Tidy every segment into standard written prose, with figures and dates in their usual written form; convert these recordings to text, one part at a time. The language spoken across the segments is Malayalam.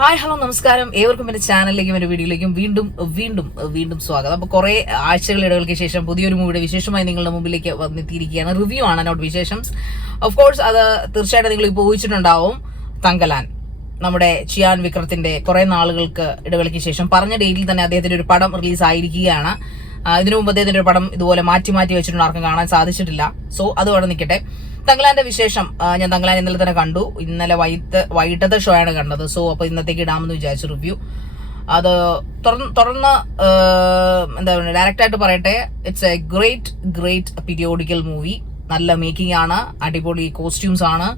ഹായ് ഹലോ നമസ്കാരം. ഏവർക്കും എന്റെ ചാനലിലേക്കും എന്റെ വീഡിയോയിലേക്കും വീണ്ടും വീണ്ടും വീണ്ടും സ്വാഗതം. അപ്പോൾ കുറെ ആഴ്ചകൾ ഇടകൾക്ക് ശേഷം പുതിയൊരു മൂവിയുടെ വിശേഷമായി നിങ്ങളുടെ മുമ്പിലേക്ക് വന്നെത്തിയിരിക്കുകയാണ്. റിവ്യൂ ആണ് നോട്ട് വിശേഷം. ഓഫ് കോഴ്സ് അത് തീർച്ചയായിട്ടും നിങ്ങൾ ഇപ്പോൾ ഊഹിച്ചിട്ടുണ്ടാവും. തങ്കലാൻ, നമ്മുടെ ചിയാൻ വിക്രത്തിന്റെ കുറെ നാളുകൾക്ക് ഇടവേളയ്ക്ക് ശേഷം പറഞ്ഞ ഡേറ്റിൽ തന്നെ അദ്ദേഹത്തിന്റെ ഒരു പടം റിലീസ് ആയിരിക്കുകയാണ്. ഇതിനു മുമ്പ് അദ്ദേഹത്തിന്റെ ഒരു പടം ഇതുപോലെ മാറ്റി വെച്ചിട്ടുണ്ട്, ആർക്കും കാണാൻ സാധിച്ചിട്ടില്ല. സോ അത് അവിടെ നിൽക്കട്ടെ. തങ്കലാന്റെ വിശേഷം ഞാൻ തങ്കലാൻ ഇന്നലെ തന്നെ കണ്ടു. ഇന്നലെ വൈകിട്ടത്തെ ഷോ ആണ് കണ്ടത്. സോ അപ്പൊ ഇന്നത്തേക്ക് ഇടാമെന്ന് വിചാരിച്ചു റിവ്യൂ. അത് തുടർന്ന് എന്താ പറയുക, ഡയറക്റ്റായിട്ട് പറയട്ടെ, it's a great periodical movie. നല്ല മേക്കിംഗ് ആണ്, അടിപൊളി കോസ്റ്റ്യൂംസ് ആണ്,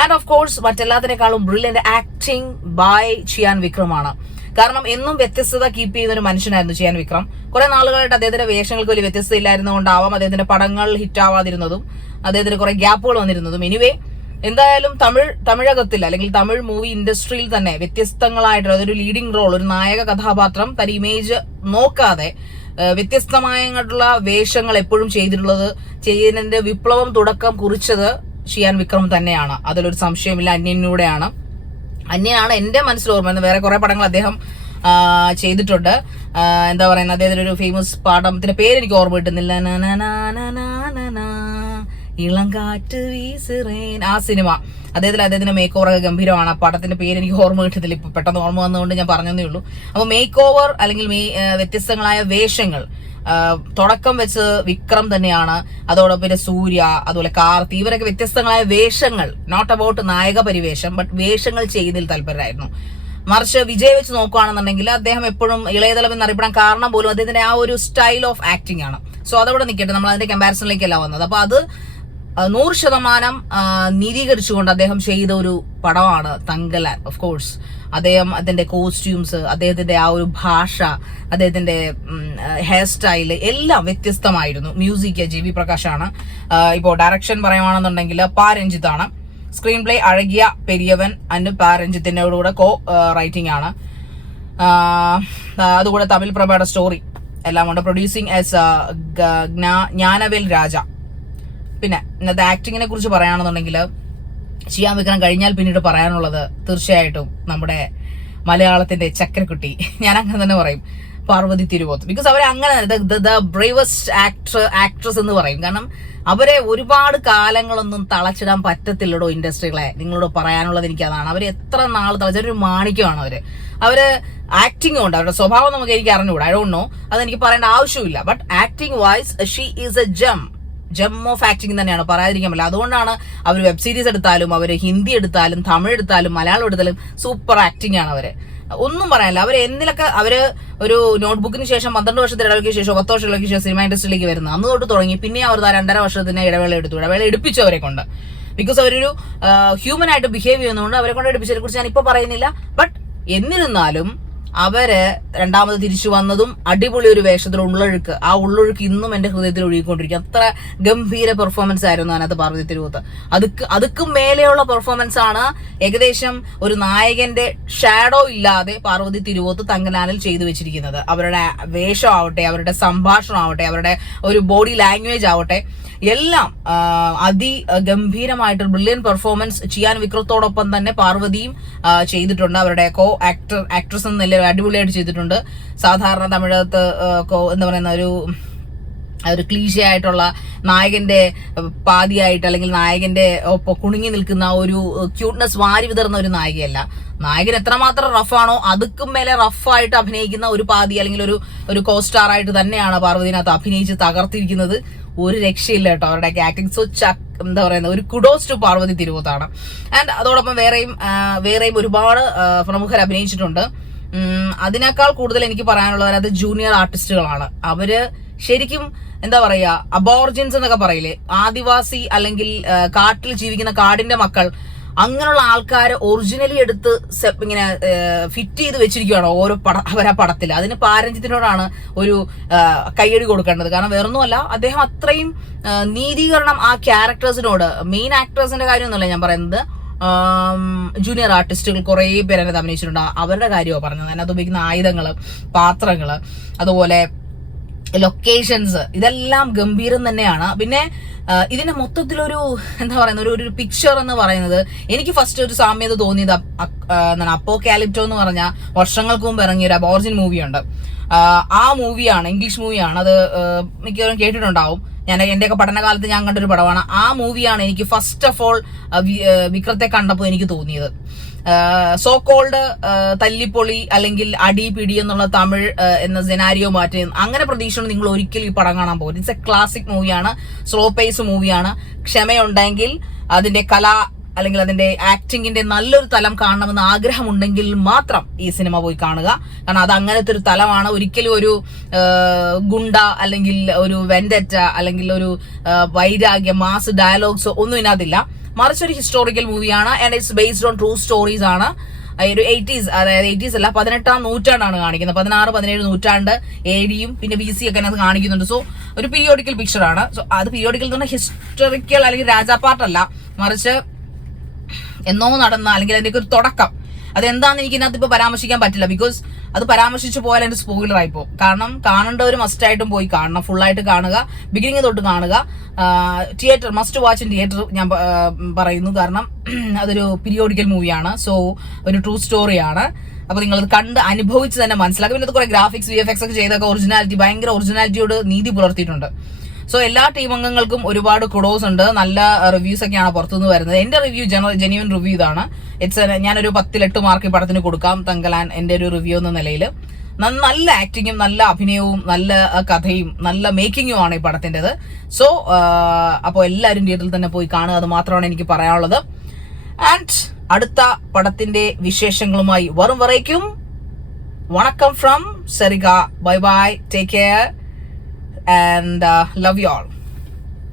ആൻഡ് ഓഫ് കോഴ്സ് മറ്റെല്ലാത്തിനേക്കാളും ബ്രില്യന്റ് ആക്ടിങ് ബൈ ചിയാൻ വിക്രമാണ്. കാരണം എന്നും വ്യത്യസ്തത കീപ്പ് ചെയ്യുന്ന ഒരു മനുഷ്യനായിരുന്നു ചിയാൻ വിക്രം. കുറെ നാളുകളായിട്ട് അദ്ദേഹത്തിന്റെ വേഷങ്ങൾക്ക് വലിയ വ്യത്യസ്തത ഇല്ലായിരുന്നുകൊണ്ടാവാം അദ്ദേഹത്തിന്റെ പടങ്ങൾ ഹിറ്റാവാതിരുന്നതും അദ്ദേഹത്തിന് കുറെ ഗ്യാപ്പുകൾ വന്നിരുന്നതും. എനിവേ, എന്തായാലും തമിഴകത്തിൽ അല്ലെങ്കിൽ തമിഴ് മൂവി ഇൻഡസ്ട്രിയിൽ തന്നെ വ്യത്യസ്തങ്ങളായിട്ടുള്ള ഒരു ലീഡിംഗ് റോൾ, ഒരു നായക കഥാപാത്രം തന്റെ ഇമേജ് നോക്കാതെ വ്യത്യസ്തമായിട്ടുള്ള വേഷങ്ങൾ എപ്പോഴും ചെയ്യുന്നതിന്റെ വിപ്ലവം തുടക്കം കുറിച്ചത് ചിയാൻ വിക്രം തന്നെയാണ്. അതിലൊരു സംശയമില്ല. അന്യനാണ് എന്റെ മനസ്സിൽ ഓർമ്മ. വേറെ കുറെ പടങ്ങൾ അദ്ദേഹം ചെയ്തിട്ടുണ്ട്. എന്താ പറയുന്നത്, അദ്ദേഹത്തിന്റെ ഒരു ഫേമസ് പാഠത്തിന്റെ പേര് എനിക്ക് ഓർമ്മ കിട്ടുന്നില്ല. ഇളങ്കാറ്റ് വീസുറേൻ, ആ സിനിമ. അദ്ദേഹത്തിന്റെ മേക്ക് ഓവർ ഒക്കെ ഗംഭീരമാണ്. ആ പടത്തിന്റെ പേര് എനിക്ക് ഓർമ്മ കിട്ടുന്നില്ല, ഇപ്പൊ പെട്ടെന്ന് ഓർമ്മ വന്നുകൊണ്ട് ഞാൻ പറഞ്ഞതേ ഉള്ളൂ. അപ്പൊ മേക്ക് ഓവർ അല്ലെങ്കിൽ വ്യത്യസ്തങ്ങളായ വേഷങ്ങൾ തുടക്കം വെച്ച് വിക്രം തന്നെയാണ്. അതോടൊപ്പം പിന്നെ സൂര്യ, അതുപോലെ കാർത്തി, ഇവരൊക്കെ വ്യത്യസ്തങ്ങളായ വേഷങ്ങൾ, നോട്ട് അബൌട്ട് നായക പരിവേഷം, ബട്ട് വേഷങ്ങൾ ചെയ്തതിൽ തൽപരരായിരുന്നു. മറിച്ച് വിജയ് വെച്ച് നോക്കുകയാണെന്നുണ്ടെങ്കിൽ അദ്ദേഹം എപ്പോഴും ഇളയതലം എന്നറിയപ്പെടാൻ കാരണം പോലും അദ്ദേഹത്തിന്റെ ആ ഒരു സ്റ്റൈൽ ഓഫ് ആക്ടിംഗ് ആണ്. സോ അതവിടെ നിൽക്കട്ടെ, നമ്മൾ അതിന്റെ കമ്പാരിസണിലേക്കല്ല വന്നത്. അപ്പൊ അത് 100% നീതീകരിച്ചുകൊണ്ട് അദ്ദേഹം ചെയ്ത ഒരു പടമാണ് തങ്കലാൻ. ഓഫ് കോഴ്സ് അതിന്റെ കോസ്റ്റ്യൂംസ്, അദ്ദേഹത്തിന്റെ ആ ഒരു ഭാഷ, അദ്ദേഹത്തിന്റെ ഹെയർ സ്റ്റൈല് എല്ലാം വ്യത്യസ്തമായിരുന്നു. Music JV പ്രകാശാണ്. ഇപ്പോൾ ഡയറക്ഷൻ പറയുകയാണെന്നുണ്ടെങ്കിൽ പാരഞ്ജിത്താണ്. സ്ക്രീൻ പ്ലേ അഴകിയ പെരിയവൻ ആൻഡ് പാരഞ്ജിത്തിന്റെ കൂടെ റൈറ്റിംഗ് ആണ്. അതുകൂടെ തമിഴ് പ്രഭയുടെ സ്റ്റോറി എല്ലാം ഉണ്ട്. പ്രൊഡ്യൂസിങ് ആസ് ജ്ഞാനവേൽ രാജ. പിന്നെ ഇന്നത്തെ ആക്ടിങ്ങിനെ കുറിച്ച് പറയുകയാണെന്നുണ്ടെങ്കിൽ ചിയാൻ വിക്രം കഴിഞ്ഞാൽ പിന്നീട് പറയാനുള്ളത് തീർച്ചയായിട്ടും നമ്മുടെ മലയാളത്തിന്റെ ചക്രക്കുട്ടി, ഞാൻ അങ്ങനെ തന്നെ പറയും, പാർവതി തിരുവോത്ത്. ബിക്കോസ് അവരെ അങ്ങനെ ദ ബ്രേവസ്റ്റ് ആക്ട്രസ് എന്ന് പറയും. കാരണം അവരെ ഒരുപാട് കാലങ്ങളൊന്നും തളച്ചിടാൻ പറ്റത്തില്ലടോ ഇൻഡസ്ട്രികളെ. നിങ്ങളോട് പറയാനുള്ളത് എനിക്ക് അതാണ്. അവര് എത്ര നാൾ തളച്ചൊരു മാണിക്യമാണ് അവര് ആക്ടിങ് കൊണ്ട്. അവരുടെ സ്വഭാവം എനിക്ക് അറിഞ്ഞുകൂടാ, ഐ ഡോണ്ട് നോ, അതെനിക്ക് പറയേണ്ട ആവശ്യമില്ല. But acting wise she is a gem of acting തന്നെയാണ്, പറയാതിരിക്കാൻ പറ്റില്ല. അതുകൊണ്ടാണ് അവർ വെബ് സീരീസ് എടുത്താലും, അവര് ഹിന്ദി എടുത്താലും, തമിഴ് എടുത്താലും, മലയാളം എടുത്താലും സൂപ്പർ ആക്ടിങ് ആണ് അവര്. ഒന്നും പറയാനില്ല. അവര് എന്തിലൊക്കെ അവര് ഒരു നോട്ട്ബുക്കിന് ശേഷം 12 വർഷത്തെ ഇടവേളയ്ക്ക് ശേഷം 10 വർഷങ്ങൾക്ക് ശേഷം സിനിമ ഇൻഡസ്ട്രിയിലേക്ക് വരുന്നത് അന്ന് തൊട്ട് തുടങ്ങി. പിന്നെ അവർ 2.5 വർഷത്തിന് ഇടവേള എടുപ്പിച്ചു അവരെ കൊണ്ട്. ബിക്കോസ് അവരൊരു ഹ്യൂമൻ ആയിട്ട് ബിഹേവ് ചെയ്യുന്നതുകൊണ്ട് അവരെ കൊണ്ട് എടുപ്പിച്ചതിനെ കുറിച്ച് ഞാൻ ഇപ്പൊ പറയുന്നില്ല. ബട്ട് എന്നിരുന്നാലും അവര് രണ്ടാമത് തിരിച്ചു വന്നതും അടിപൊളി ഒരു വേഷത്തിൽ ഉള്ളൊഴുക്ക്, ആ ഉള്ളൊഴുക്ക് ഇന്നും എന്റെ ഹൃദയത്തിൽ ഒഴുകിക്കൊണ്ടിരിക്കും. അത്ര ഗംഭീര പെർഫോമൻസ് ആയിരുന്നു അതിനകത്ത് പാർവതി തിരുവോത്ത്. അതുക്കും മേലെയുള്ള പെർഫോമൻസ് ആണ് ഏകദേശം ഒരു നായകന്റെ ഷാഡോ ഇല്ലാതെ പാർവതി തിരുവോത്ത് തങ്കലാനിൽ ചെയ്തു വെച്ചിരിക്കുന്നത്. അവരുടെ വേഷം ആവട്ടെ, അവരുടെ സംഭാഷണം ആവട്ടെ, അവരുടെ ഒരു ബോഡി ലാംഗ്വേജ് ആവട്ടെ, എല്ലാം അതിഗംഭീരമായിട്ട് ബ്രില്യൻ പെർഫോമൻസ് ചിയാൻ വിക്രത്തോടൊപ്പം തന്നെ പാർവതിയും ചെയ്തിട്ടുണ്ട്. അവരുടെ ആക്ട്രസ് എന്ന നിലയിൽ അടിപൊളിയായിട്ട് ചെയ്തിട്ടുണ്ട്. സാധാരണ തമിഴകത്ത് എന്താ പറയുന്ന ഒരു ക്ലീശ ആയിട്ടുള്ള നായകന്റെ പാതിയായിട്ട് അല്ലെങ്കിൽ നായകന്റെ ഒപ്പം കുണുങ്ങി നിൽക്കുന്ന ഒരു ക്യൂട്ട്നെസ് വാരി വിതർന്ന ഒരു നായികയല്ല. നായകൻ എത്രമാത്രം റഫാണോ അതുക്കും മേലെ റഫായിട്ട് അഭിനയിക്കുന്ന ഒരു പാതി അല്ലെങ്കിൽ ഒരു കോസ്റ്റാർ ആയിട്ട് തന്നെയാണ് പാർവതിനകത്ത് അഭിനയിച്ച് തകർത്തിരിക്കുന്നത്. ഒരു രക്ഷയില്ല കേട്ടോ അവരുടെയൊക്കെ ആക്ടിങ്. സോ എന്താ പറയുന്നത്, ഒരു കുഡോസ് ടു പാർവതി തിരുവോത്താണ്. ആൻഡ് അതോടൊപ്പം വേറെയും ഒരുപാട് പ്രമുഖർ അഭിനയിച്ചിട്ടുണ്ട്. അതിനേക്കാൾ കൂടുതൽ എനിക്ക് പറയാനുള്ളത് അത് ജൂനിയർ ആർട്ടിസ്റ്റുകളാണ്. അവര് ശരിക്കും എന്താ പറയാ, അബോർജിൻസ് എന്നൊക്കെ പറയില്ലേ, ആദിവാസി അല്ലെങ്കിൽ കാട്ടിൽ ജീവിക്കുന്ന കാടിന്റെ മക്കൾ, അങ്ങനെയുള്ള ആൾക്കാരെ ഒറിജിനലി എടുത്ത് ഇങ്ങനെ ഫിറ്റ് ചെയ്ത് വെച്ചിരിക്കുകയാണ് അവരാ പടത്തിൽ. അതിന് പാരഞ്ജിത്തിനോടാണ് ഒരു കയ്യടി കൊടുക്കേണ്ടത്. കാരണം വേറൊന്നുമല്ല, അദ്ദേഹം അത്രയും നീതീകരണം ആ ക്യാരക്ടേഴ്സിനോട്, മെയിൻ ആക്ടേഴ്സിന്റെ കാര്യമൊന്നുമല്ല ഞാൻ പറയുന്നത്, ജൂനിയർ ആർട്ടിസ്റ്റുകൾ കുറെ പേര് അതിനകത്ത് അഭിനയിച്ചിട്ടുണ്ട്. അവരുടെ കാര്യമാണ് പറഞ്ഞത്. അതിനകത്ത് ഉപയോഗിക്കുന്ന ആയുധങ്ങള്, പാത്രങ്ങള്, അതുപോലെ ലൊക്കേഷൻസ് ഇതെല്ലാം ഗംഭീരം തന്നെയാണ്. പിന്നെ ഇതിന്റെ മൊത്തത്തിലൊരു എന്താ പറയുന്നത് ഒരു പിക്ചർ എന്ന് പറയുന്നത് എനിക്ക് ഫസ്റ്റ് ഒരു സാമ്യത തോന്നിയത് എന്താണ് അപ്പോകാലിപ്റ്റോ എന്ന് പറഞ്ഞ വർഷങ്ങൾക്ക് മുമ്പ് ഇറങ്ങിയ ഒരു അബോർജിൻ മൂവിയുണ്ട്. ആ മൂവിയാണ്, ഇംഗ്ലീഷ് മൂവിയാണ്. അത് മിക്കവരും കേട്ടിട്ടുണ്ടാവും. എന്റെയൊക്കെ പഠനകാലത്ത് ഞാൻ കണ്ടൊരു പടമാണ്. ആ മൂവിയാണ് എനിക്ക് ഫസ്റ്റ് ഓഫ് ഓൾ വിക്രത്തെ കണ്ടപ്പോൾ എനിക്ക് തോന്നിയത്. സോ കോൾഡ് തല്ലിപ്പൊളി അല്ലെങ്കിൽ അടി പിടി എന്നുള്ള തമിഴ് എന്ന സെനാരിയോ മാറ്റി അങ്ങനെ പ്രതീക്ഷ നിങ്ങൾ ഒരിക്കലും ഈ പടം കാണാൻ പോകും. ഇറ്റ്സ് എ ക്ലാസിക് മൂവിയാണ്, സ്ലോ പേസ് മൂവിയാണ്. ക്ഷമയുണ്ടെങ്കിൽ അതിന്റെ കല അല്ലെങ്കിൽ അതിന്റെ ആക്ടിങ്ങിന്റെ നല്ലൊരു തലം കാണണമെന്ന് ആഗ്രഹമുണ്ടെങ്കിൽ മാത്രം ഈ സിനിമ പോയി കാണുക. കാരണം അത് അങ്ങനത്തെ ഒരു തലമാണ്. ഒരിക്കലും ഒരു ഗുണ്ട അല്ലെങ്കിൽ ഒരു വെൻഡറ്റ അല്ലെങ്കിൽ ഒരു വൈരാഗ്യ മാസ് ഡയലോഗ്സോ ഒന്നും ഇതിനകത്തില്ല. മറിച്ച് ഒരു ഹിസ്റ്റോറിക്കൽ മൂവിയാണ്. And it's based on true stories ആണ്. ഒരു 80s, അതായത് 80s അല്ല 18ാം നൂറ്റാണ്ടാണ് കാണിക്കുന്നത്. 16, 17 നൂറ്റാണ്ട് AD-യും പിന്നെ BC ഒക്കെ അതിനകത്ത് കാണിക്കുന്നുണ്ട്. സോ ഒരു പീരിയോഡിക്കൽ പിക്ചറാണ്. സോ അത് പീരിയോഡിക്കൽ എന്ന് പറഞ്ഞാൽ ഹിസ്റ്റോറിക്കൽ അല്ലെങ്കിൽ രാജാപ്പാർട്ടല്ല, മറിച്ച് എന്നോ നടന്ന അല്ലെങ്കിൽ അതിന്റെ ഒരു തുടക്കം അതെന്താന്ന് എനിക്ക് ഇതിനകത്ത് ഇപ്പൊ പരാമർശിക്കാൻ പറ്റില്ല. ബിക്കോസ് അത് പരാമർശിച്ചു പോയാൽ എന്റെ സ്പോയിലർ ആയിപ്പോ. കാരണം കാണേണ്ടവർ മസ്റ്റ് ആയിട്ടും പോയി കാണണം, ഫുൾ ആയിട്ട് കാണുക, ബിഗിനിങ് തൊട്ട് കാണുക. Theatre must watch in theatre ഞാൻ പറയുന്നു. കാരണം അതൊരു പീരിയോഡിക്കൽ മൂവിയാണ്. സോ ഒരു ട്രൂ സ്റ്റോറിയാണ്. അപ്പൊ നിങ്ങളത് കണ്ട് അനുഭവിച്ച് തന്നെ മനസ്സിലാക്കും. പിന്നെ അത് കുറെ ഗ്രാഫിക്സ് VFX ഒക്കെ ചെയ്തൊക്കെ ഒറിജിനാലിറ്റി, ഭയങ്കര ഒറിജിനാലിറ്റിയോട് നീതി പുലർത്തിയിട്ടുണ്ട്. സോ എല്ലാ ടീം അംഗങ്ങൾക്കും ഒരുപാട് കുഡോസ് ഉണ്ട്. നല്ല റിവ്യൂസ് ഒക്കെയാണ് പുറത്തുനിന്ന് വരുന്നത്. എന്റെ റിവ്യൂ ജെന്യുവൻ റിവ്യൂ ഇതാണ്. ഞാനൊരു 10-8 മാർക്ക് ഈ പടത്തിന് കൊടുക്കാം. തങ്കലാൻ എന്റെ ഒരു റിവ്യൂ എന്ന നിലയിൽ നല്ല ആക്ടിങ്ങും നല്ല അഭിനയവും നല്ല കഥയും നല്ല മേക്കിങ്ങും ആണ് ഈ പടത്തിൻ്റെത്. സോ അപ്പോൾ എല്ലാവരും തിയേറ്ററിൽ തന്നെ പോയി കാണുക. അത് മാത്രമാണ് എനിക്ക് പറയാനുള്ളത്. ആൻഡ് അടുത്ത പടത്തിന്റെ വിശേഷങ്ങളുമായി വരും വരയ്ക്കും വണക്കം from Serika. Bye bye, take care and love you all.